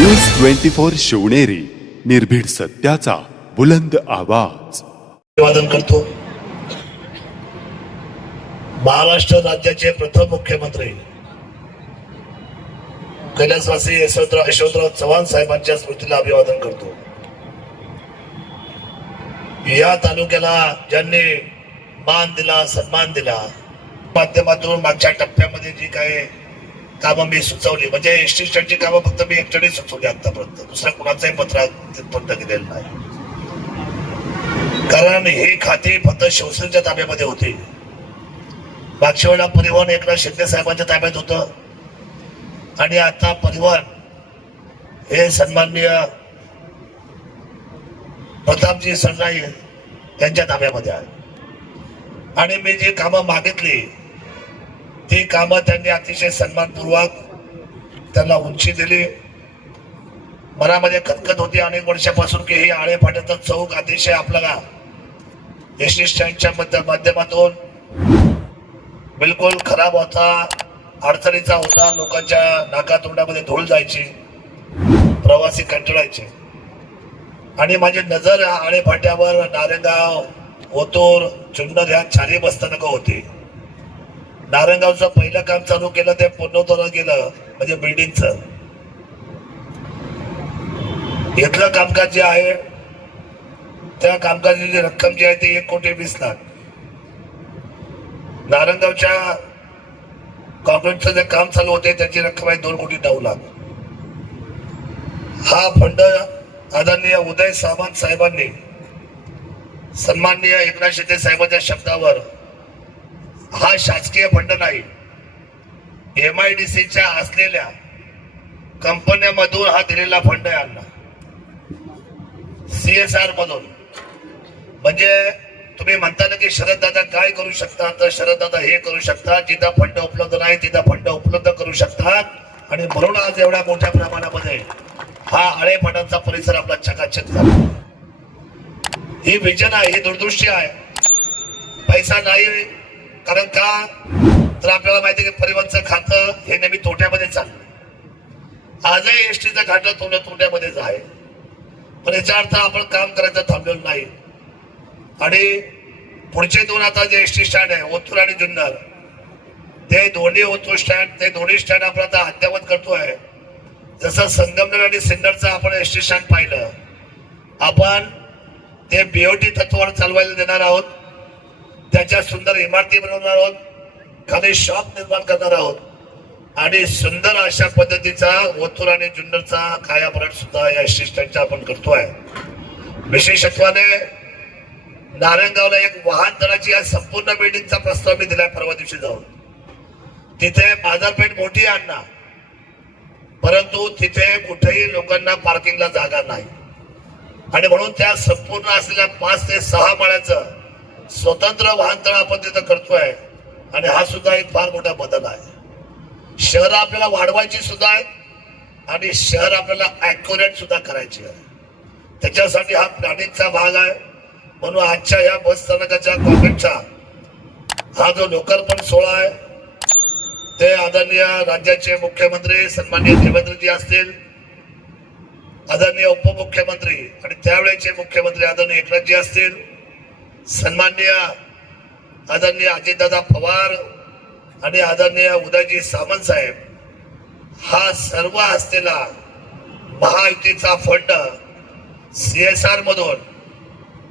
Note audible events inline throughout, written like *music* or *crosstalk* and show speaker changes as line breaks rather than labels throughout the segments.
News twenty four Shivneri निर्भीड सत्याचा बुलंद आवाज.
अभिवादन करतो. महाराष्ट्र राज्याचे प्रथम मुख्यमंत्री. कैलासवासी यशवंतराव यशवंतराव चव्हाण साहेबांच्या स्मृतीला अभिवादन करतो. या तालुक्याला ज्यांनी मान दिला सन्मान दिला माध्यमातून मागच्या टप्प्यामध्ये जी काही कामं मी सुचवली. म्हणजे एस टी स्टँडची कामं फक्त मी एकट्याने सुचवली आतापर्यंत. दुसऱ्या कुणाचाही पत्र तिथपर्यंत गेलेलं नाही. कारण हे खाते फक्त शिवसेनेच्या ताब्यामध्ये होते. मागच्या वेळेला परिवहन एकनाथ शिंदे साहेबांच्या ताब्यात होतं. आणि आता परिवहन हे सन्माननीय प्रतापजी सरनाई यांच्या ताब्यामध्ये आहे. आणि मी जी कामं मागितली ती कामं त्यांनी अतिशय सन्मानपूर्वक त्यांना उंची दिली. मनामध्ये खतखत होती अनेक वर्षापासून की ही आळेफाट्याचा चौक अतिशय आपल्याला एस स्टँडच्या मध्य माध्यमातून बिलकुल खराब होता अडचणीचा होता लोकांच्या नाकातोंडामध्ये धूळ जायची प्रवासी कंटाळायचे. आणि माझी नजर आळेफाट्यावर नारेगाव ओतूर चुन्नर ह्या चारी बसस्थानकं होती. नारायणगावचं पहिलं काम चालू केलं ते पुनोदरा गेलं म्हणजे बिल्डिंगचं इथलं कामकाज जे आहे त्या कामकाजाची रक्कम जी आहे ती एक कोटी वीस लाख. नारायणगावच्या कॉन्क्रीटचं जे काम चालू होते त्याची रक्कम आहे दोन कोटी नऊ लाख. हा फंड आदरणीय उदय सामंत साहेबांनी सन्माननीय एकनाथ शिंदे साहेबांच्या शब्दावर हा शासकीय फंड नाही. एम आय डी सीच्या असलेल्या कंपन्यामधून हा दिलेला फंड आहे यांना सीएसआर मधून. म्हणजे तुम्ही म्हणता ना की शरद दादा काय करू शकतात? तर शरद दादा हे करू शकतात. जिथं फंड उपलब्ध नाही तिथं फंड उपलब्ध करू शकतात. आणि म्हणून आज एवढ्या मोठ्या प्रमाणामध्ये हा आळेपाटांचा परिसर आपला चकाचक झाला. ही विजन आहे ही दुर्दृष्टी आहे. पैसा नाही कारण का? तर आपल्याला माहिती आहे की परिवहनचं खातं हे नेहमी तोट्यामध्ये चाललं आजही एसटीचं खातं थोडं तोट्यामध्येच आहे. पण याचा अर्थ आपण काम करायचं थांबलेलं नाही. आणि पुढचे दोन आता जे एस टी स्टँड आहे ओतूर आणि जुन्नर ते दोन्ही ओतूर स्टँड ते दोन्ही स्टँड आपण आता अद्यावत करतोय. जसं संगमनेर आणि सिन्नरचं आपण एस टी स्टँड पाहिलं आपण ते बीओटी तत्वावर चालवायला देणार आहोत. त्याच्या सुंदर इमारती बनवणार आहोत खाली शॉप निर्माण करणार आहोत. आणि सुंदर अशा पद्धतीचा ओतूर आणि जुन्नरचा कायापलट सुद्धा या एस आपण करतोय. विशेषत्वाने नारायणगावला एक वाहन दराची या संपूर्ण बिल्डिंगचा प्रस्ताव मी दिलाय परवा दिवशी जाऊन. तिथे बाजारपेठ मोठी आहे परंतु तिथे कुठेही लोकांना पार्किंगला जागा नाही. आणि म्हणून त्या संपूर्ण असलेल्या पाच ते सहा माळ्याचं स्वतंत्र वाहनतळ आपण तिथं करतोय. आणि हा सुद्धा एक फार मोठा बदल आहे. शहर आपल्याला वाढवायची सुद्धा आहे आणि शहर आपल्याला अॅक्युरेट सुद्धा करायची आहे. त्याच्यासाठी हा प्लॅनिंगचा भाग आहे. म्हणून आजच्या या बस स्थानकाच्या कॉन्क्रीटचा हा जो लोकार्पण सोहळा आहे ते आदरणीय राज्याचे मुख्यमंत्री सन्माननीय देवेंद्रजी असतील आदरणीय उपमुख्यमंत्री आणि त्यावेळेचे मुख्यमंत्री आदरणीय एकनाथजी असतील सन्मान्य आदरणीय अजितदादा पवार आणि आदरणीय उदयजी सामंत साहेब हा सर्व असलेला महायुतीचा फंड सीएसआर मधून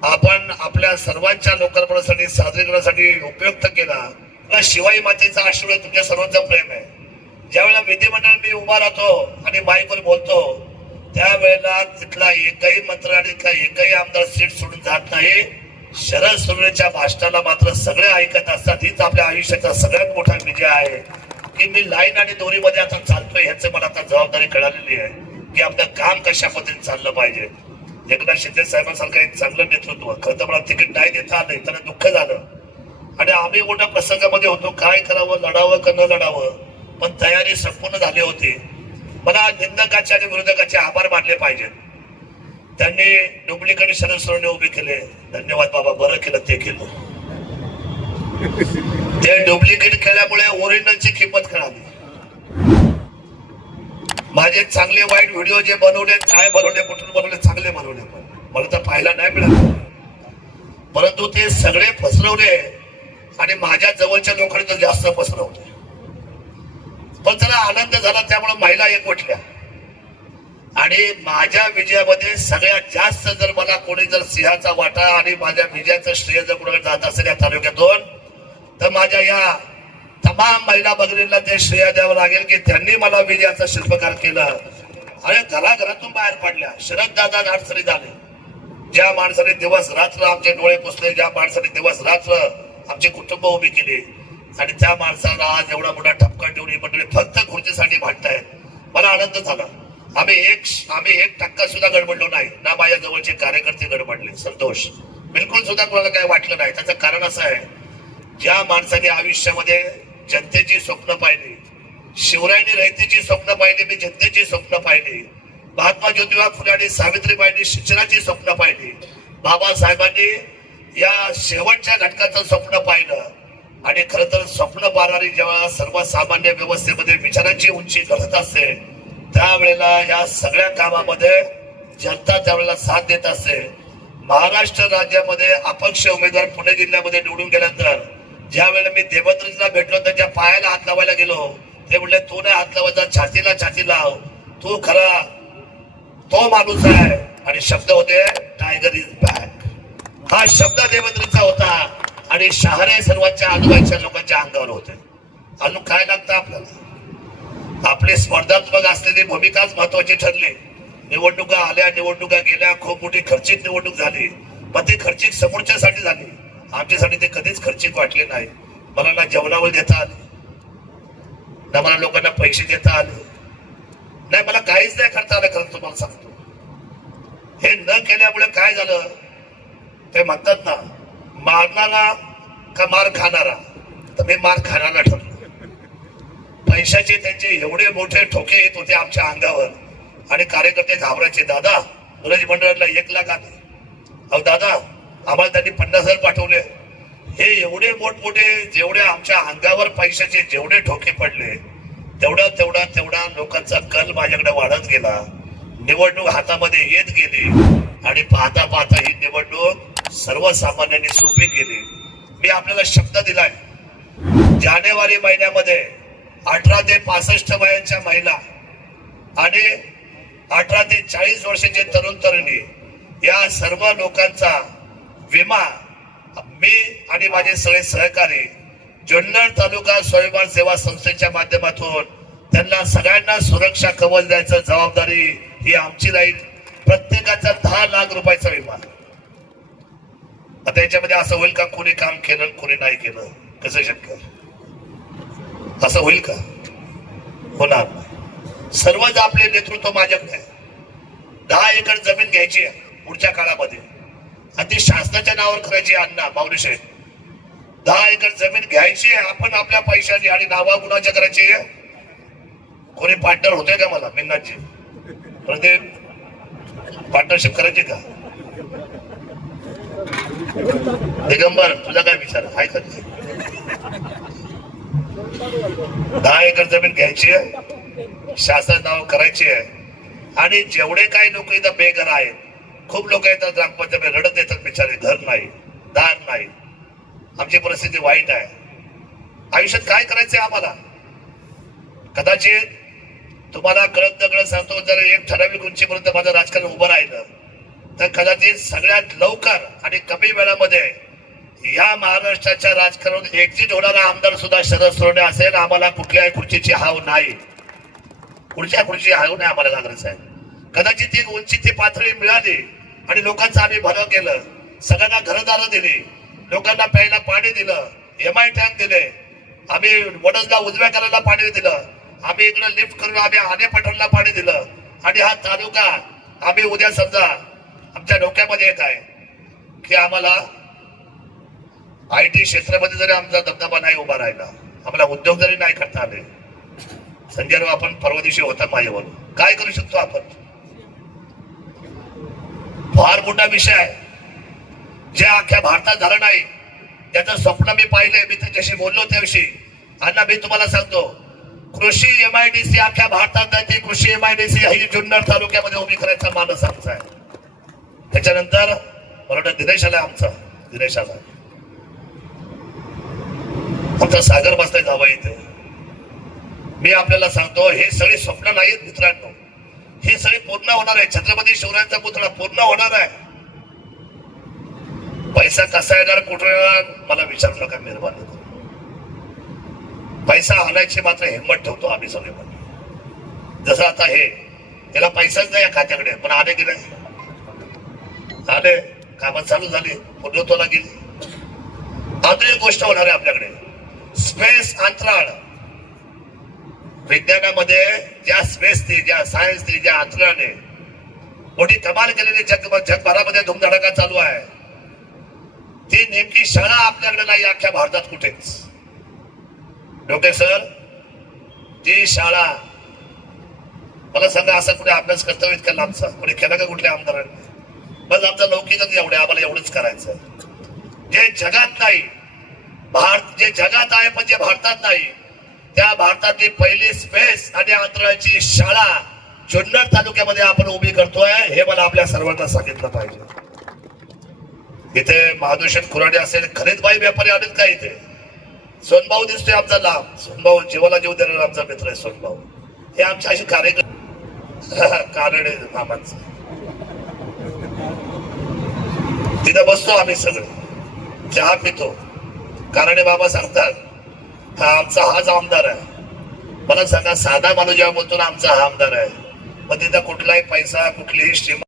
आपण आपल्या सर्वांच्या लोकार्पणासाठी सादरीकरणासाठी उपयुक्त केला. मला शिवाई मातेचा आशीर्वाद तुमच्या सर्वांचा प्रेम आहे. ज्यावेळेला विधिमंडळ मी उभा राहतो आणि माईकवर बोलतो त्यावेळेला तिथला एकही मंत्री आणि तिथला एकही आमदार सीट सोडून जात नाही. शरद सुरेच्या भाषणाला मात्र सगळे ऐकत असतात. हीच आपल्या आयुष्याचा सगळ्यात मोठा विजय आहे. की मी लाईन आणि दोरीमध्ये आता चालतोय ह्याचं मला आता जबाबदारी कळालेली आहे. की आपलं काम कशा पद्धतीने चाललं पाहिजे. एकनाथ शिंदे साहेबांसारखं एक चांगलं नेतृत्व. खरं तर मला तिकीट नाही देता आलं त्यांना दुःख झालं. आणि आम्ही मोठ्या प्रसंगामध्ये होतो काय करावं लढावं का न लढावं. पण तयारी संपूर्ण झाली होती. मला निंदकाचे आणि विरोधकाचे आभार मानले पाहिजेत. त्यांनी डुप्लिकेट शरद उभे केले. धन्यवाद बाबा बरं केलं ते केलं. ते डुप्लिकेट केल्यामुळे ओरिजिनलची किंमत कळाली माझे चांगले वाईट व्हिडिओ जे बनवले काय बनवले कुठून बनवले चांगले बनवले पण. मला तर पाहायला नाही मिळालं परंतु ते सगळे पसरवले आणि माझ्या जवळच्या लोकांनी तर जास्त पसरवले. पण त्याला आनंद झाला त्यामुळे महिला एकवटल्या आणि माझ्या विजयामध्ये सगळ्यात जास्त जर मला कोणी जर सिंहाचा वाटा आणि माझ्या विजयाचं श्रेय जर कोणाकडे जात असेल या तालुक्यातून तर माझ्या या तमाम महिला भगिनींना ते श्रेय द्यावं लागेल की त्यांनी मला विजयाचं शिल्पकार केलं. आणि घराघरातून बाहेर पडल्या. शरद दादा अडचणी झाले. ज्या माणसाने दिवस रात्र आमचे डोळे पुसले ज्या माणसाने दिवस रात्र आमची कुटुंब उभी केली. आणि त्या माणसाला आज एवढा मोठा ठपका ठेवून ही मंडळी फक्त खुर्चीसाठी भांडतायत. मला आनंद झाला. आम्ही एक आम्ही एक टक्का सुद्धा गडबडलो नाही. ना माझ्या जवळचे कार्यकर्ते गडबडले. संतोष. बिलकुल सुद्धा कोणाला काही वाटलं नाही. त्याचं कारण असं आहे ज्या माणसाने आयुष्यामध्ये जनतेची स्वप्न पाहिली शिवरायांनी रयतेची स्वप्न पाहिली मी जनतेची स्वप्न पाहिली महात्मा ज्योतिबा फुले आणि सावित्रीबाईंनी शिक्षणाची स्वप्न पाहिली बाबासाहेबांनी या शेवटच्या घटकाचं स्वप्न पाहिलं. आणि खरं तर स्वप्न पाहणारी जेव्हा सर्वसामान्य व्यवस्थेमध्ये विचारांची उंची घडत असते त्यावेळेला या सगळ्या कामामध्ये जनता त्यावेळेला साथ देत असते. महाराष्ट्र राज्यामध्ये अपक्ष उमेदवार पुणे जिल्ह्यामध्ये निवडून गेल्यानंतर ज्या वेळेला मी देवेंद्रजीला भेटलो त्यांच्या पायाला हात लावायला गेलो ते म्हणले तू नाही हात लावायचा छातीला छाती लाव. तू खरा तो माणूस आहे. आणि शब्द होते टायगर इज बॅक हा शब्द देवेंद्रचा होता आणि शहरे सर्वांच्या आजूबाजूच्या लोकांच्या अंगावर होते. अजून काय लागतं आपल्याला? आपले स्पर्धात्मक असलेली भूमिकाच महत्वाची ठरली. निवडणुका आल्या निवडणुका गेल्या खूप मोठी खर्चिक निवडणूक झाली. पण ती खर्चिक समोरच्यासाठी झाली. आमच्यासाठी ते कधीच खर्चिक वाटले नाही. मला ना जेवणावर देता आले ना मला लोकांना पैसे देता आले नाही मला काहीच नाही करता आलं खरं तुम्हाला सांगतो. हे न केल्यामुळे काय झालं? ते म्हणतात ना मारणारा का मार खाणारा? तर मी मार खाणारा ठरलो पैशाचे त्यांचे एवढे मोठे ठोके येत होते आमच्या अंगावर. आणि कार्यकर्ते घाबरायचे दादा ब्रज मंडळाला एक लाख आले. अहो दादा आम्हाला त्यांनी पन्नास हजार पाठवले. हे एवढे मोठमोठे जेवढे आमच्या अंगावर पैशाचे जेवढे ठोके पडले तेवढा तेवढा तेवढा लोकांचा कल माझ्याकडे वाढत गेला. निवडणूक हातामध्ये येत गेली. आणि पाहता पाहता ही निवडणूक सर्वसामान्यांनी सोपी केली. मी आपल्याला शब्द दिलाय. जानेवारी महिन्यामध्ये अठरा ते पासष्ट वयाच्या महिला आणि अठरा ते चाळीस वर्षाचे तरुण तरुणी या सर्व लोकांचा विमा मी आणि माझे सगळे सहकारी जुन्नर तालुका स्वाभिमान सेवा संस्थेच्या माध्यमातून त्यांना सगळ्यांना सुरक्षा कवच द्यायचं जबाबदारी ही आमची राहील. प्रत्येकाचा दहा लाख रुपयाचा विमा. आता याच्यामध्ये असं होईल का? कोणी काम केलं कोणी नाही केलं? कसं शक्य? असं होईल का? होणार नाही. सर्वच आपले नेतृत्व माझ्याकडे आहे दहा एकर जमीन घ्यायची आहे पुढच्या काळामध्ये. आणि ती शासनाच्या नावावर करायची आहे अण्णा माऊली साहेब. दहा एकर जमीन घ्यायची आहे आपण आपल्या पैशाने आणि नावा गुणाच्या करायची आहे. कोणी पार्टनर होते का मला मिन्नाची प्रदीप पार्टनरशिप करायची का? दिगंबर तुझा काय विचार आहे? का? दहा एकर जमीन घ्यायची आहे. शासन नाव करायची आहे. आणि जेवढे काही लोक इथं बेघर आहेत खूप लोक येतात ग्रामपंचायत रडत येतात बिचारे घर नाही दार नाही. आमची परिस्थिती वाईट आहे. आयुष्यात काय करायचंय आम्हाला? कदाचित तुम्हाला कळत न कळत सांगतो जर एक ठराविक उंचीपर्यंत माझं राजकारण उभं राहिलं तर कदाचित सगळ्यात लवकर आणि कमी वेळामध्ये या महाराष्ट्राच्या राजकारणात एक्झिट होणारा आमदार सुद्धा शरद सोडणे असेल. आम्हाला कुठल्याही खुर्चीची हाव नाही. पुढच्या खुर्ची हाव नाही आम्हाला काँग्रेस आहे कदाचित ती उंची ती पातळी मिळाली आणि लोकांचं आम्ही भलं केलं. सगळ्यांना घरदारं दिली. लोकांना प्यायला पाणी दिलं. एम आय टँक दिले. आम्ही वडसला उजव्या करायला पाणी दिलं. आम्ही इकडे लिफ्ट करून आम्ही आने पठाणला पाणी दिलं. आणि हा तालुका आम्ही उद्या समजा आमच्या डोक्यामध्ये एक आहे. की आम्हाला आय टी क्षेत्रामध्ये जरी आमचा दबदबा नाही उभा राहिला आम्हाला उद्योग जरी नाही करता आले संजय आपण परवा दिवशी होता माझ्यावर. काय करू शकतो आपण? फार मोठा विषय आहे. जे अख्ख्या भारतात झालं नाही त्याचं स्वप्न मी पाहिलंय मी त्याच्याशी बोललो त्याविषयी. अण्णा मी तुम्हाला सांगतो कृषी एम आयडीसी अख्ख्या भारतात नाही ती कृषी एमआयडीसी ही जुन्नर तालुक्यामध्ये उभी करायचा मानस आमचा आहे. त्याच्यानंतर मला वाटतं दिनेश आला आमचा दिनेश आला. आमचा सागर बसलाय जावा इथे. मी आपल्याला सांगतो हे सगळे स्वप्न नाहीत मित्रांनो. हे सगळे पूर्ण होणार आहे. छत्रपती शिवरायांचा पुतळा पूर्ण होणार आहे. पैसा कसा येणार कुठून येणार मला विचारू नका मेहरबानी पैसा आणायची मात्र हिंमत ठेवतो आम्ही सगळे म्हणजे जसं आता हे त्याला पैसाच नाही या खात्याकडे पण आले की नाही? आले कामं चालू झाली पूर्णत्वाला गेली आता एक गोष्ट होणार आहे आपल्याकडे. स्पेस अंतराळ विज्ञानामध्ये ज्या स्पेसने ज्या सायन्सने ज्या अंतराने मोठी कमाल केलेली जग जगभरामध्ये धुमधडाका चालू आहे. ती नेमकी शाळा आपल्याकडे नाही अख्ख्या भारतात कुठेच. डोके सर ती शाळा मला सांगा असा कुठे अभ्यास कर्तव्य इतका लांबचा? कुठे केला का कुठल्या आमदारांनी? बस आमचा लौकिकच एवढे आम्हाला एवढंच करायचं जे जगात नाही भारत जे जगात आहे पण जे भारतात नाही. त्या भारतातली पहिली स्पेस आणि अंतराळाची शाळा जुन्नर तालुक्यामध्ये आपण उभी करतोय हे मला आपल्या सर्वांना सांगितलं पाहिजे. इथे महादूषण खुराडे असेल खरेदबाई व्यापारी आलेत का इथे? सोनभाऊ दिसतोय आमचा लांब. सोनभाऊ जीवाला जीव देणारा आमचा मित्र आहे सोनभाऊ. हे आमच्या अशी कार्यक्रम *laughs* कारण मामांचं. तिथं बसतो आम्ही सगळे. चहा पितो. कारणे बाबा सांगतात हा आमचा हाच आमदार आहे. मला सांगा साधा माणूस जेव्हा बोलतो ना आमचा हा आमदार आहे. मग तिथं कुठलाही पैसा कुठलीही श्रीमंत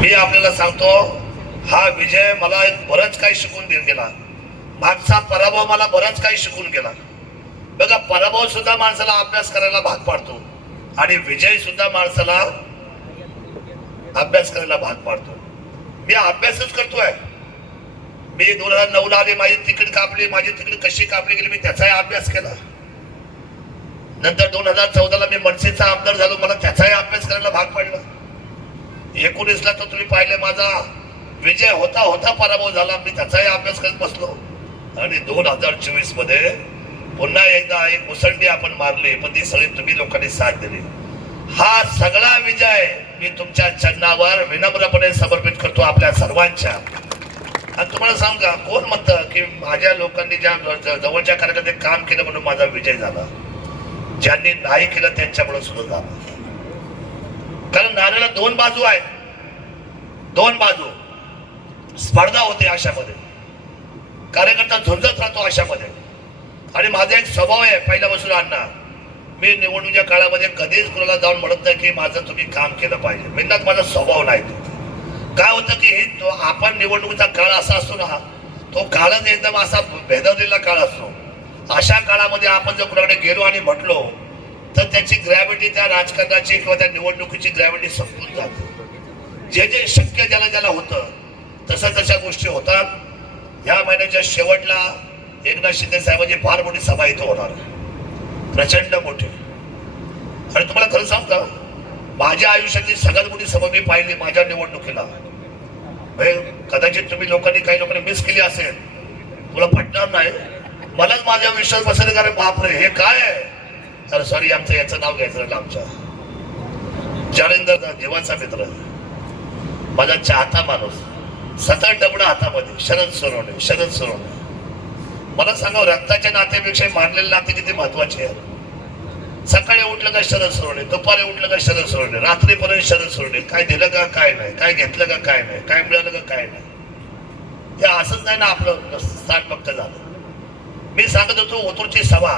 मी आपल्याला सांगतो हा विजय मला एक बरंच काही शिकून दे- गेला. मागचा पराभव मला बरंच काही शिकून गेला. बघा पराभव सुद्धा माणसाला अभ्यास करायला भाग पाडतो. आणि विजय सुद्धा माणसाला अभ्यास करायला भाग पाडतो. मी अभ्यासच करतोय. मी दोन हजार नऊ ला आली माझी तिकीट कापली माझी तिकीट कशी कापली गेली मी त्याचाही अभ्यास केला. नंतर दोन हजार चौदाला मी मनसेचा आमदार झालो मला त्याचाही अभ्यास करायला भाग पडला. एकोणीसला तर तुम्ही पाहिले माझा विजय होता होता पराभव झाला मी त्याचाही अभ्यास करत बसलो. आणि दोन हजार चोवीसमध्ये पुन्हा एकदा एक मुसंडी आपण मारली पण ती सगळी तुम्ही लोकांनी साथ दिली. हा सगळा विजय मी तुमच्या चरणावर विनम्रपणे समर्पित करतो आपल्या सर्वांच्या. आणि तुम्हाला सांग का कोण म्हणतं की माझ्या लोकांनी ज्या ज- जवळच्या कार्यकर्ते काम केलं म्हणून माझा विजय झाला? ज्यांनी नाही केलं त्यांच्यामुळे सुरू झाला. कारण नाण्याला दोन बाजू आहेत. दोन बाजू. स्पर्धा होते अशामध्ये. कार्यकर्ता झुंजत राहतो अशामध्ये. आणि माझा एक स्वभाव आहे पहिल्यापासून अण्णा. मी निवडणुकीच्या काळामध्ये कधीच कुणाला जाऊन म्हणत नाही की माझं तुम्ही काम केलं पाहिजे. मेहनत माझा स्वभाव नाही तो. काय होतं की हे आपण निवडणुकीचा काळ असा असतो ना तो काळच एकदम असा भेदवलेला काळ असतो. अशा काळामध्ये आपण जर कुणाकडे गेलो आणि म्हटलो तर त्याची ग्रॅव्हिटी त्या राजकारणाची किंवा त्या निवडणुकीची ग्रॅव्हिटी संपून जाते. जे जे शक्य ज्याला ज्याला होतं तसं तशा गोष्टी होतात. ह्या महिन्याच्या शेवटला एकनाथ शिंदे साहेबांची फार मोठी सभा इथं होणार आहे. प्रचंड मोठी. आणि तुम्हाला खरं सांग का माझ्या आयुष्यातली सगळ्यात मोठी सभा मी पाहिली माझ्या निवडणुकीला. म्हणजे कदाचित तुम्ही लोकांनी काही लोकांनी मिस केली असेल. तुला पटणार नाही. मलाच माझ्या विश्वास बसले कारण बापरे हे काय आहे? तर सॉरी आमचं याचं नाव घ्यायचं राहिलं आमच्या. जालिंदर देवाचा मित्र. माझा चाहता माणूस. सतत डबडा हातामध्ये. शरद सोनवणे शरद सोनवणे. मला सांगा रक्ताच्या नात्यापेक्षा मानलेले नाते किती महत्त्वाचे आहे सकाळी उठलं का शरद सोडणे दुपारी उठलं का शरद सोडणे रात्रीपर्यंत शरद सोडणे काय दिलं का काय नाही काय घेतलं का काय नाही काय मिळालं का काय नाही? हे असंच नाही ना आपलं स्थान फक्त झालं. मी सांगत होतो ओतूरची सभा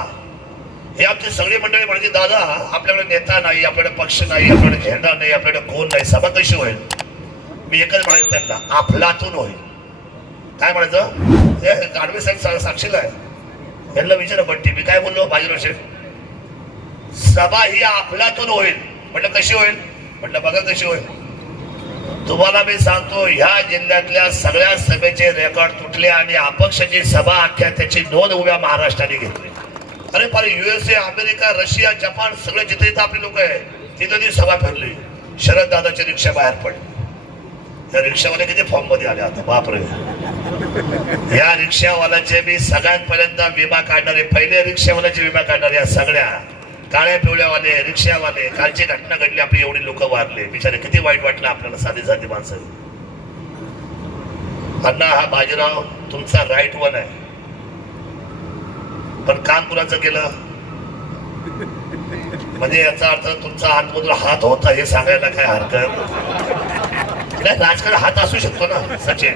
हे आमची सगळी मंडळी म्हणजे दादा आपल्याकडे नेता नाही आपल्याकडे पक्ष नाही आपल्याकडे झेंडा नाही आपल्याकडे कोण नाही सभा कशी होईल? मी एकच म्हणायचं त्यांना आपलातून होईल. काय म्हणायचं? हे गाडवे साहेब साक्षीला आहे यांना विचारा बट्टी मी काय बोललो? बाजीराव शेठ? सभा ही आपल्यातून होईल. म्हटलं कशी होईल? म्हटलं बघा कशी होईल. तुम्हाला मी सांगतो ह्या जिल्ह्यातल्या सगळ्या सभेचे रेकॉर्ड तुटले आणि अपक्षाची सभा आख्या त्याची नोंद उभ्या महाराष्ट्राने घेतली. अरे फार युएसए अमेरिका रशिया जपान सगळे जिथे इथं आपली लोक आहे तिथं ती सभा फिरली शरद दादाची रिक्षा बाहेर पडली. त्या रिक्षावाले किती फॉर्ममध्ये आले आता? बापरे. या रिक्षावाल्याचे मी सगळ्यात पहिल्यांदा विमा काढणारे पहिले रिक्षावाल्याचे विमा काढणारे या सगळ्या काळ्या पिवळ्यावाले रिक्षावाले कालची घटना घडली आपली एवढी लोक वारले. बिचारे किती वाईट वाटलं आपल्याला साधी साधी माणसं. अण्णा हा बाजीराव तुमचा राईट वन आहे. पण काम कुणाचं केलं? म्हणजे याचा अर्थ तुमचा आतमधून हात होता हे सांगायला काय हरकत? नाही राजकारण हात असू शकतो ना सचिन.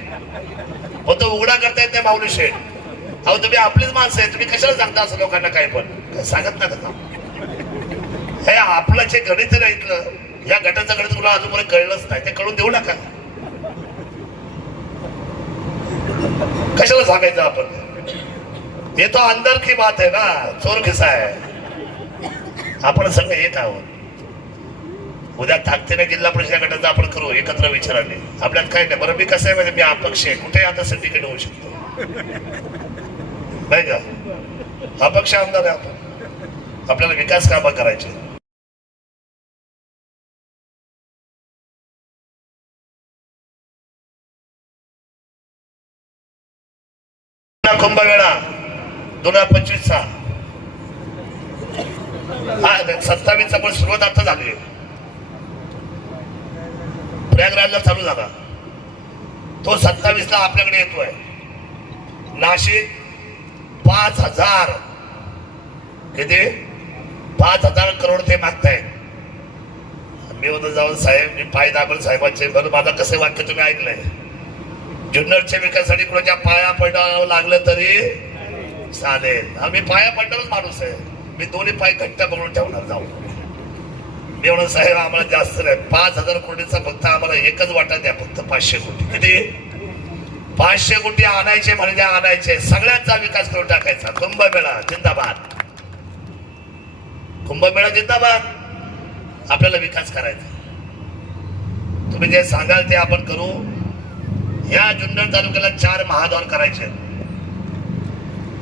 हो तो उघडा करता येत नाही माऊली शेठ. अहो तुम्ही आपलीच माणसं आहे तुम्ही कशाला सांगता असं लोकांना काय पण? काय सांगत ना का हे आपलं जे गणित आहे या गटाचं गणित तुला अजूनपर्यंत कळलंच नाही ते कळून देऊ नका. कशाला सांगायचं आपण? हे तो अंदर की बात आहे ना चोर खिसा आहे. आपण सगळं येत आहोत. उद्या ताकदीने जिल्हा परिषद गटाचा आपण करू एकत्र विचाराने. आपल्यात काय नाही. बरं मी कसं आहे म्हणजे मी अपक्ष आहे. कुठे आता सर्टिफिकेट होऊ शकतो? नाही का? अपक्ष आमदार आहे आपण. आपल्याला विकास कामं करायचे कुंभमेळा. दोन हजार पंचवीसचा. हा सत्तावीसचा पण सुरुवात आता झाली आहे. प्रयागराजला चालू झाला. तो सत्तावीस ला आपल्याकडे येतोय. नाशिक पाच हजार. किती? पाच हजार करोड ते मागतायत मी होतो जाऊन साहेब मी पाय दाबल साहेबांचे. बरं माझा कसं वाक्य तुम्ही ऐकलंय? जुन्नरच्या विकासासाठी कुणाच्या पाया पडावं लागलं तरी चालेल. आम्ही पाया पडणारच माणूस आहे. मी दोन्ही पाय घट्ट बनवून ठेवणार जाऊन मी म्हणून साहेब आम्हाला जास्त नाही. पाच हजार कोटीचा फक्त आम्हाला एकच वाटा द्या फक्त पाचशे कोटी. किती? पाचशे कोटी आणायचे म्हणजे आणायचे. सगळ्यांचा विकास करून टाकायचा. कुंभमेळा जिंदाबाद. कुंभमेळा जिंदाबाद. आपल्याला विकास करायचा. तुम्ही जे सांगाल ते आपण करू. या जुन्नर तालुक्याला चार महाद्वार करायचे.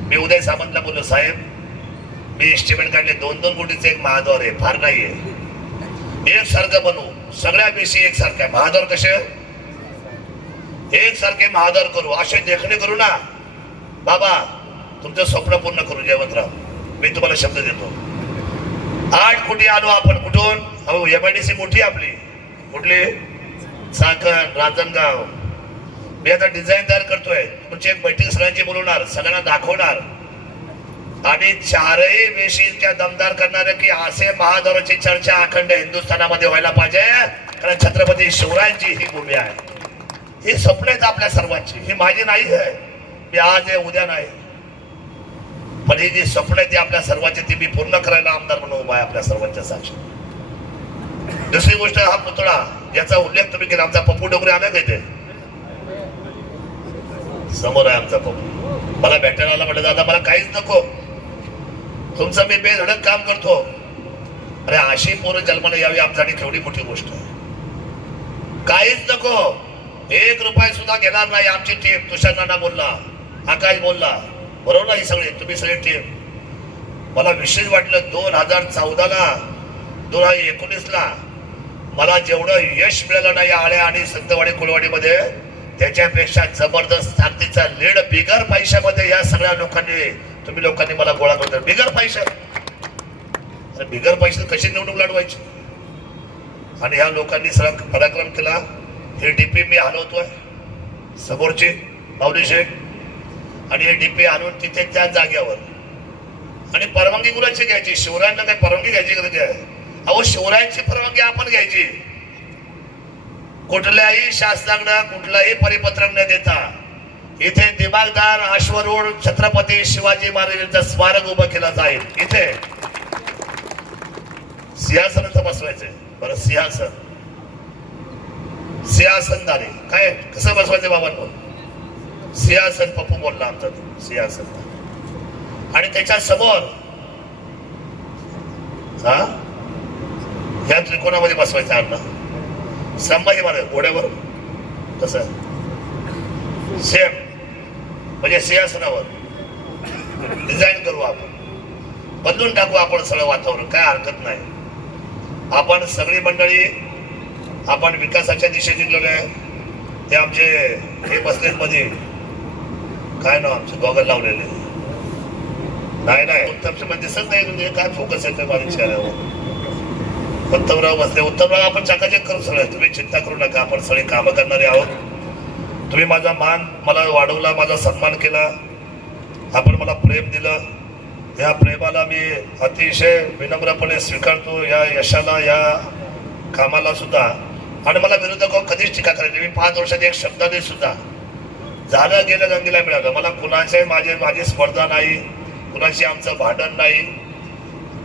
मी उदय सामंतला बोललो साहेब. मी एस्टिमेट काढले दोन दोन कोटीचे एक महाद्वार आहे. फार नाही आहे सारखं बनवू. सगळ्या बेशी एक सारख्या महाद्वार कसे? एक सारखे करू. असे देखणे करू ना. बाबा तुमचं स्वप्न पूर्ण करू जयवंतराव. मी तुम्हाला शब्द देतो. आठ कोटी आलो आपण कुठून? अहो एमआयडीसी मोठी आपली. कुठली? साखर राजनगाव. मी आता डिझाईन तयार करतोय. तुमची एक बैठक सगळ्यांची बोलवणार सगळ्यांना दाखवणार. आणि चारही वेशीच्या दमदार करणारे की असे महाद्वाराची चर्चा अखंड हिंदुस्थानामध्ये व्हायला पाहिजे. कारण छत्रपती शिवरायांची ही भूमी आहे. ही स्वप्न आहेत आपल्या सर्वांची. ही माझी नाही आहे. मी आज आहे उद्या नाही. पण ही जी स्वप्न आहे ती आपल्या सर्वांची ती मी पूर्ण करायला आमदार म्हणून उभा आहे आपल्या सर्वांच्या साक्षी. दुसरी गोष्ट हा पुतळा याचा उल्लेख तुम्ही केला आमचा पप्पू डोंगरे आला का इथे समोर आहे आमचा पप्पू. मला भेटायला आला म्हटलं दादा मला काहीच नको. तुमचं मी बेधडक काम करतो. अरे अशी पोरं जन्माला यावी आमच्यासाठी केवढी मोठी गोष्ट आहे. काहीच नको. एक रुपया सुद्धा घेणार नाही आमची टीम तुषार नाना बोलला. आकाश बोलला. बरोबर ना ही सगळी? तुम्ही सगळी टीम मला विशेष वाटलं दोन हजार चौदाला दोन हजार एकोणीसला मला जेवढं यश मिळालं नाही आळ्या आणि संतवाडी कुलवाडीमध्ये त्याच्यापेक्षा जबरदस्त ताकदीचा लीड बिगर पैशामध्ये या सगळ्या लोकांनी तुम्ही लोकांनी मला गोळा करता बिगर पैशात अरे बिगर पैशात कशी निवडणूक लढवायची? आणि ह्या लोकांनी सगळा पराक्रम केला. हे डीपी मी हलवतोय. समोरचे माऊली आणि हे डीपी आणून तिथे त्या जाग्यावर आणि परवानगी कुणाची घ्यायची? शिवरायांना काही परवानगी घ्यायची गरज आहे अहो शिवरायांची परवानगी आपण घ्यायची. कुठल्याही शासनाकडं कुठलाही परिपत्रक न देता. इथे दिमागदार अश्वरूढ छत्रपती शिवाजी महाराजांचं स्मारक उभं केलं जाईल. इथे सिंहासनाचं बसवायचंय. बरं सिंहासन. सिंहासन झाले काय? कसं बसवायचं बाबांनो? सिंहासन पप्पू बोलला आमचा सिंहासन आणि त्याच्यासमोर हा? या त्रिकोणामध्ये बसवायचं अण्णा. संभाजी महाराज घोड्यावर कसं? सेम. म्हणजे सिंहासनावर. डिझाईन करू आपण. बदलून टाकू आपण सगळं वातावरण काय हरकत नाही. आपण सगळी मंडळी आपण विकासाच्या दिशेने गेलो आहे. ते आमचे हे बसलेमध्ये काय नाव आमचे? गॉगल लावलेले. नाही नाही. उत्तमचे मध्ये दिसत नाही म्हणजे काय फोकस आहे माझ्या चेहऱ्यावर उत्तमराव बसले. उत्तमराव आपण चकाचक करू सगळं. तुम्ही चिंता करू नका. आपण सगळे कामं करणारे आहोत. तुम्ही माझा मान मला वाढवला माझा सन्मान केला आपण मला प्रेम दिलं. या प्रेमाला मी अतिशय विनम्रपणे स्वीकारतो या यशाला या कामाला सुद्धा. आणि मला विरोधक कधीच टीका करायची मी पाच वर्षात एक शब्दाने सुद्धा झालं गेलं गंगेला मिळालं. मला कुणाचे माझे माझी स्पर्धा नाही कुणाशी आमचं भांडण नाही.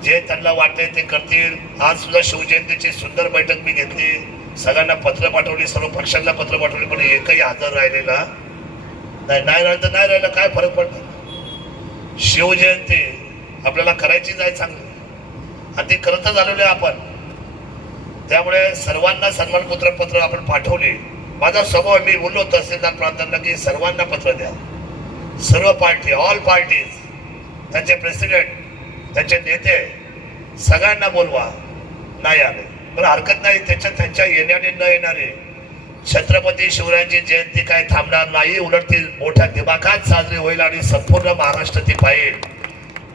जे त्यांना वाटते ते करतील. आज सुद्धा शिवजयंतीची सुंदर बैठक मी घेतली. सगळ्यांना पत्र पाठवली सर्व पक्षांना पत्र पाठवली पण एकही हजर राहिलेला नाही. नाही राहिलं तर नाही राहिलं काय फरक पडणार? शिवजयंती आपल्याला करायचीच आहे चांगली. आणि ती करतच आलेलो आहे आपण. त्यामुळे सर्वांना सन्मानपत्र पत्र आपण पाठवले. माझा स्वभाव मी बोललो तहसीलदार प्रांतांना की सर्वांना पत्र द्या. सर्व पार्टी ऑल पार्टीज त्यांचे प्रेसिडेंट त्यांचे नेते सगळ्यांना बोलवा. नाही आले. पण हरकत नाही त्याच्या त्यांच्या येण्याने न येणारे. छत्रपती शिवरायांची जयंती काय थांबणार नाही उलट ती मोठ्या दिमाखात साजरी होईल आणि संपूर्ण महाराष्ट्र ती पाहिजे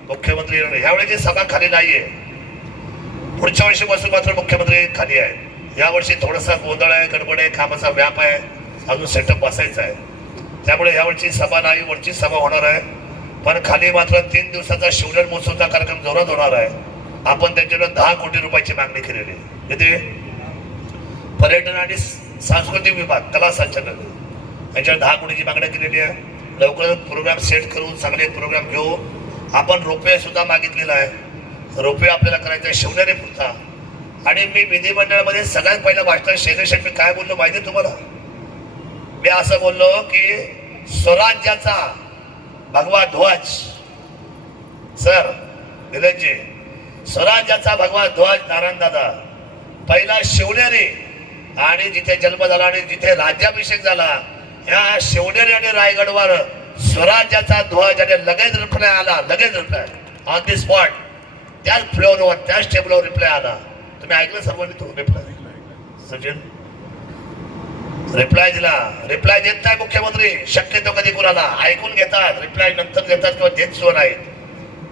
मुख्यमंत्री येणार. सभा खाली नाहीये. पुढच्या वर्षीपासून मात्र मुख्यमंत्री खाली आहे यावर्षी थोडासा गोंधळ आहे गडबड आहे कामाचा व्याप आहे अजून सेटअप बसायचा आहे. त्यामुळे यावर्षी सभा नाही वरची सभा होणार आहे. पण खाली मात्र तीन दिवसाचा शिवजन महोत्सवचा कार्यक्रम जोरात होणार आहे. आपण त्यांच्याकडे दहा कोटी रुपयाची मागणी केलेली आहे. येथे पर्यटन आणि सांस्कृतिक विभाग कला संचालक यांच्यावर दहा कोटीची मागणी केलेली आहे. लवकरच प्रोग्राम सेट करून चांगले प्रोग्राम घेऊ. आपण रोपवे सुद्धा मागितलेला आहे. रोपवे आपल्याला करायचं आहे शिवनेरी पुरता. आणि मी विधिमंडळामध्ये सगळ्यात पहिलं भाषण शैलेश मी काय बोललो माहिती आहे तुम्हाला? मी असं बोललो की स्वराज्याचा भगवा ध्वज. सर निलेशजी स्वराज्याचा भगवा ध्वज नारायण दादा. पहिला शिवनेरी आणि जिथे जन्म झाला आणि जिथे राज्याभिषेक झाला या शिवनेरी आणि रायगडवर स्वराज्याचा ध्वज आणि लगेच रिप्लाय आला लगेच रिप्लाय. ऑन दी स्पॉट त्याच फ्लोअरवर त्याच टेबलवर रिप्लाय आला. तुम्ही ऐकलं सर्वांनी तो रिप्लाय सचिन? रिप्लाय दिला. रिप्लाय देत नाही मुख्यमंत्री. शक्यतो कधी कुणाला. ऐकून घेतात. रिप्लाय नंतर देतात किंवा देत सुद्धा नाहीत.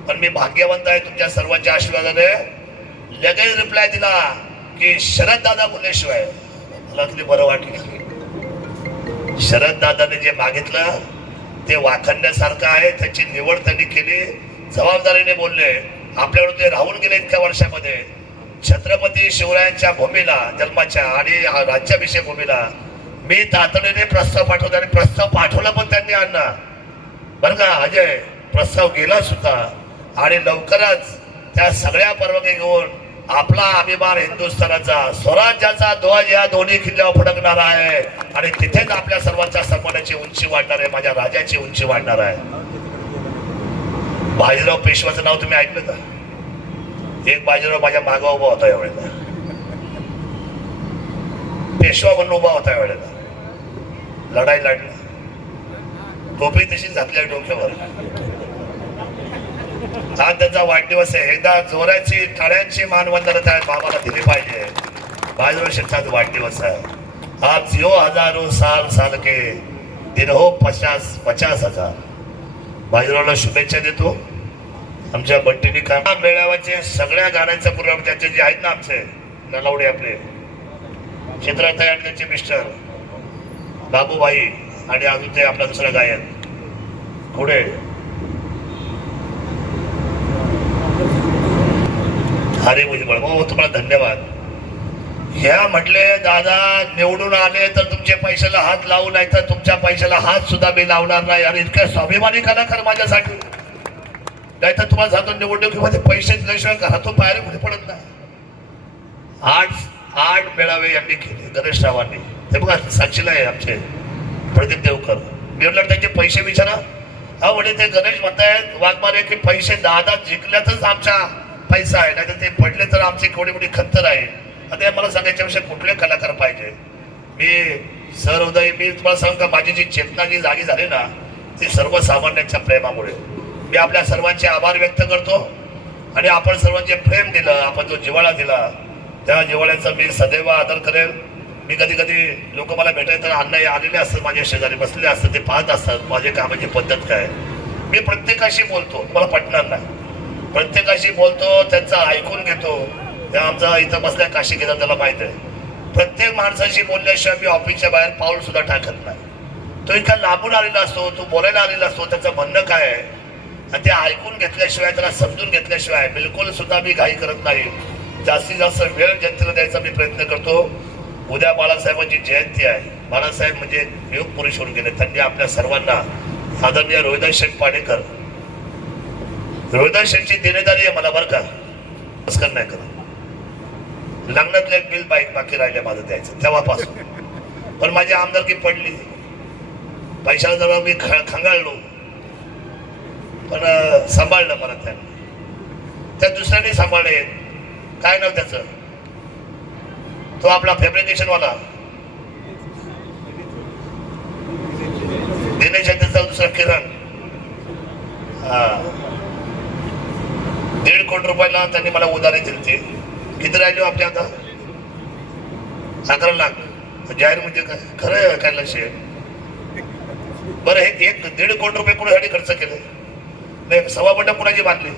पण मी भाग्यवंत आहे तुमच्या सर्वांच्या आशीर्वादाने. लगेच रिप्लाय दिला. की शरद दादा बोलल्याशिवाय मला अगदी बरं वाटलं. शरद दादाने जे मागितलं ते वाखण्यासारखं आहे त्याची निवड त्यांनी केली. जबाबदारीने बोलले. आपल्याकडून ते राहून गेले इतक्या वर्षामध्ये. छत्रपती शिवरायांच्या भूमीला जन्माच्या आणि राज्याभिषेक भूमीला मी तातडीने प्रस्ताव पाठवला आणि प्रस्ताव पाठवला पण त्यांनी अण्णा. बरं का अजय? प्रस्ताव गेला सुद्धा. आणि लवकरच त्या सगळ्या परवानगी घेऊन आपला अभिमान हिंदुस्थानाचा स्वराज्याचा ध्वज या दोन्ही किल्ल्यावर फडकणार आहे. आणि तिथेच आपल्या सर्वांच्या सन्मानाची उंची वाढणार आहे माझ्या राजाची उंची वाढणार आहे. बाजीराव पेशवाचं नाव तुम्ही ऐकलं का? एक बाजीराव माझ्या मागा उभा होता यावेळेला पेशवा म्हणून उभा होता यावेळेला लढाई लढला. टोपी तशीच घातली डोक्यावर. आज त्याचा वाढदिवस आहे. एकदा जोराची टाळ्यांची मानवंदना त्या बाबाला दिली पाहिजे. बाजीराव वाढदिवस आहे. आज यो हजारो साल साल के दिन हो पचास पचास हजार. बाजीरावला शुभेच्छा देतो. आमच्या बट्टीने काम मेळाव्याचे सगळ्या गाण्यांचा प्रोग्राम त्याचे जे आहेत ना आमचे नलावडे आपले. चित्राताई आणि त्यांचे मिस्टर. बाबूबाई आणि अजून ते आपला दुसरा गायक. पुढे. अरे भुजबळ हो तुम्हाला धन्यवाद. ह्या म्हटले दादा निवडून आले तर तुमच्या पैशाला हात लावू नाही तर तुमच्या पैशाला हात सुद्धा मी लावणार नाही. आणि इतकं स्वाभिमानी कलाकार माझ्यासाठी. नाही तर तुम्हाला सांगतो निवडणुकीमध्ये पैसे दिल्याशिवाय घरातून बाहेर कुठे पडत नाही. आठ आठ मेळावे यांनी केले गणेशरावांनी ते हे बघा साक्षीला आहे आमचे प्रदीप देवकर. मी म्हटलं त्यांचे पैसे विचारा. हा म्हणजे ते गणेश म्हणतायत वाघमारे की पैसे दादा जिंकल्यातच आमच्या पैसा आहे नाही ते पडले तर आमची केवढी मोठी खत्तर आहे. आता हे मला सांगायच्यापेक्षा कुठले कलाकार पाहिजे? मी सहृदय मी तुम्हाला सांगतो का माझी जी चेतना जी जागी झाली ना ती सर्वसामान्यांच्या प्रेमामुळे. मी आपल्या सर्वांचे आभार व्यक्त करतो. आणि आपण सर्वांचे प्रेम दिलं आपण जो जिव्हाळा दिला त्या जिवाळ्याचा मी सदैव आदर करेल. मी कधी कधी लोक मला भेटायचं तर अण्णा आलेले असतात माझ्या शेजारी बसलेले असतात ते पाहत असतात माझे कामाची पद्धत काय. मी प्रत्येकाशी बोलतो मला पटणार नाही. प्रत्येकाशी बोलतो त्यांचं ऐकून घेतो. त्या आमचा इथं बसल्या काशी घेतात त्याला माहीत आहे. प्रत्येक माणसाशी बोलल्याशिवाय मी ऑफिसच्या बाहेर पाऊल सुद्धा टाकत नाही. तो इतका लांबून आलेला असतो तो बोलायला आलेला असतो त्याचं म्हणणं काय आहे? आणि ते ऐकून घेतल्याशिवाय त्याला समजून घेतल्याशिवाय बिलकुल सुद्धा मी घाई करत नाही. जास्तीत जास्त वेळ जनतेला द्यायचा मी प्रयत्न करतो. उद्या बाळासाहेबांची जयंती आहे. बाळासाहेब म्हणजे योग पुरुष होऊन गेले. त्यांनी आपल्या सर्वांना. आदरणीय रोहिदास शेठ पाडेकर. रोहिदास यांची देणेदारी आहे मला बरं का. नमस्कार नाही करत. लग्नातलं एक बिल बाईक बाकी राहिले माझं द्यायचं तेव्हापासून. पण माझी आमदारकी पडली. पैशाला जवळ मी ख- खंगाळलो. पण सांभाळलं मला त्यांनी. त्या दुसऱ्याने सांभाळले काय नाव त्याचं? तो आपला फेब्रिकेशनवाला दिनेश त्याचा दुसरा किरण. हा. दीड कोटी रुपयाला त्यांनी मला उधारी दिली. ती किती राहिले हो आपल्या आता? अकरा लाख. जाहीर म्हणजे काय? खरं आहे काय लक्ष आहे? बरं हे एक दीड कोटी रुपये कुणासाठी खर्च केले? नाही सभा मंडप कुणाची बांधली?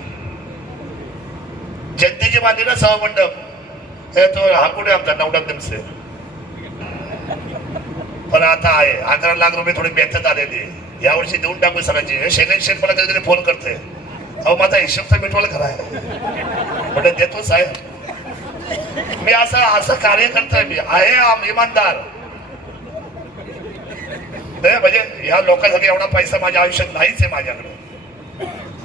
जनतेची बांधली ना सभा मंडप हे तो हा कुठे आमचा? नवडाक दिमसे पण आता आहे. अकरा लाख रुपये थोडी बेचत आलेली यावर्षी देऊन टाकू सरांची. हे शैलेश शेठ मला कधीतरी फोन करते अहो माझा हिशोब तर मिटवायला खरा आहे. म्हणजे देतो साहेब. मी असं असं कार्य करतोय मी आहे आम इमानदार. नाही, म्हणजे या लोकांसाठी एवढा पैसा माझ्या आयुष्यात नाहीच आहे माझ्याकडे.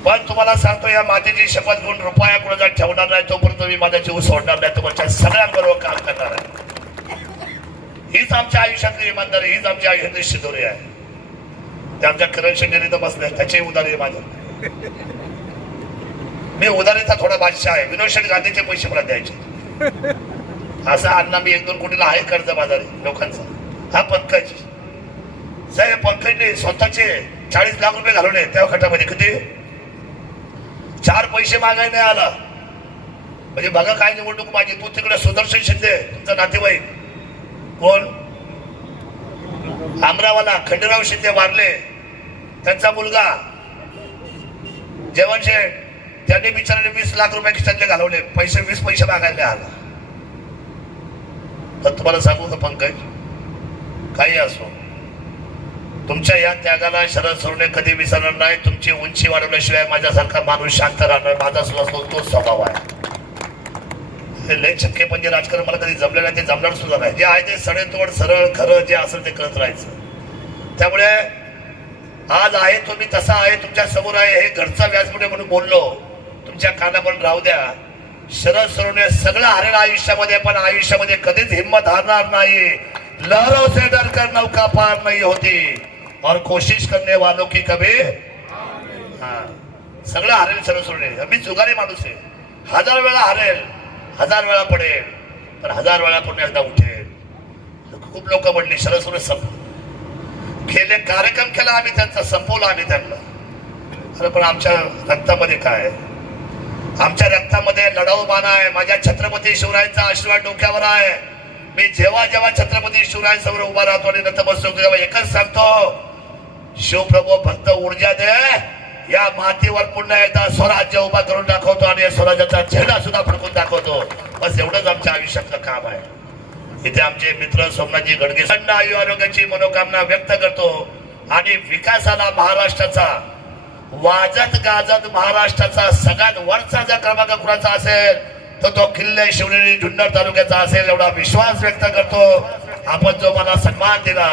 पण तुम्हाला सांगतो या मातेची शपथ घेऊन रुपया कुणाचा ठेवणार नाही तोपर्यंत मी माझा जीव सोडणार नाही तुमच्या सगळ्यांबरोबर काम करणार आहे. हीच आमच्या आयुष्यातली इमानदारी हीच आमच्या आयुष्यातली शिदोरी आहे. ते आमच्या किरण शेट्टी तर बसल्या त्याची उदारी आहे माझ्या मी उदारीचा थोडा बादशाह आहे. विनोद शेठ गांधीचे पैसे मला द्यायचे. असा अण्णा मी एक दोन कोटीला आहे कर्ज बाजारी लोकांचा. हा पंकज. साहेब पंकजने स्वतःचे चाळीस लाख रुपये घालवले त्या खटामध्ये किती? चार पैसे मागायला नाही आला. म्हणजे बघा काय निवडणूक माझी. तू तिकडे सुदर्शन शिंदे तुमचा नातेवाईक. कोण? आमरावाला खंडेराव शिंदे वारले. त्यांचा मुलगा. जेवण शेठ. त्याने बिचाराने वीस लाख रुपये खिशातले घालवले. पैसे वीस पैसे मागायला आला. तर तुम्हाला सांगू का पंकज? काही असो. तुमच्या या त्यागाला शरद सोडणे कधी विसरणार नाही. तुमची उंची वाढवल्याशिवाय माझ्यासारखा माणूस शांत राहणार. माझा सुद्धा तो तोच स्वभाव आहे. लय छक्के म्हणजे राजकारण मला कधी जमलं नाही ते जमणार सुद्धा नाही. जे आहे ते सडेतोड सरळ खरं जे असेल ते करत राहायचं. त्यामुळे आज आहे तो मी तसा आहे तुमच्यासमोर आहे. हे घरचा व्यासपीठ म्हणून बोललो. तुमच्या काना पण राहू द्या. शरद सरोने सगळं हरेल आयुष्यामध्ये पण आयुष्यामध्ये कधीच हिंमत हारणार नाही. लहरों से डर कर नौका पार नहीं होती. और कोशिश करने वालों की कभी. हा. सगळं हरेल शरद सरोने मी जुगारी माणूस आहे. हजार वेळा हरेल हजार वेळा पडेल पण हजार वेळा पुन्हा एकदा उठेल. खूप लोक म्हणली शरद सरोने संप केले कार्यक्रम केला आम्ही त्यांचा संपवला आम्ही त्यांना. अरे पण आमच्या रक्तामध्ये काय आहे? आमच्या रक्तामध्ये लढाऊ बाण आहे. माझ्या छत्रपती शिवरायांचा आशीर्वाद डोक्यावर आहे. मी जेव्हा जेव्हा छत्रपती शिवरायांसमोर उभा राहतो आणि नतमस्तक तेव्हा एकच सांगतो शिवप्रभू फक्त ऊर्जा दे. या मातीवर पुन्हा एकदा स्वराज्य उभा करून दाखवतो आणि या स्वराज्याचा झेंडा सुद्धा फडकून दाखवतो. बस एवढंच आमच्या आयुष्यातलं काम आहे. इथे आमचे मित्र सोमनाथजी गडगे आयु आरोग्याची मनोकामना व्यक्त करतो. आणि विकासाला महाराष्ट्राचा वाजत गाजत महाराष्ट्राचा सगळ्यात वरचा जर क्रमांक कुणाचा असेल तर तो किल्ले शिवनेरी जुन्नर तालुक्याचा असेल एवढा विश्वास व्यक्त करतो. आपण जो मला सन्मान दिला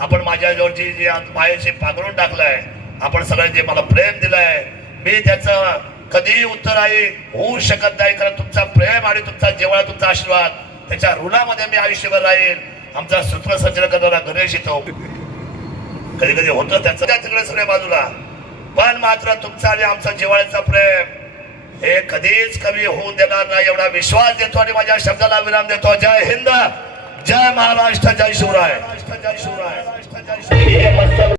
आपण माझ्याजवळची जी आज मायेची पांघरून टाकलाय आपण सगळ्यांचे मला प्रेम दिलंय. मी त्याचं कधीही उत्तर आई होऊ शकत नाही कारण तुमचा प्रेम आणि तुमचा जेवळा तुमचा आशीर्वाद त्याच्या ऋणामध्ये मी आयुष्यभर राहील. आमचा सूत्रसंचलन करणारा गणेश येतो कधी कधी होतं त्याचं. त्या तिकडे सगळ्या बाजूला. पण मात्र तुमचा आणि आमचा जिवाळ्याचा प्रेम. हे कधीच कमी होऊन देणार नाही एवढा विश्वास देतो आणि माझ्या शब्दाला विराम देतो. जय हिंद जय महाराष्ट्र जय शिवराय. जय शिवराय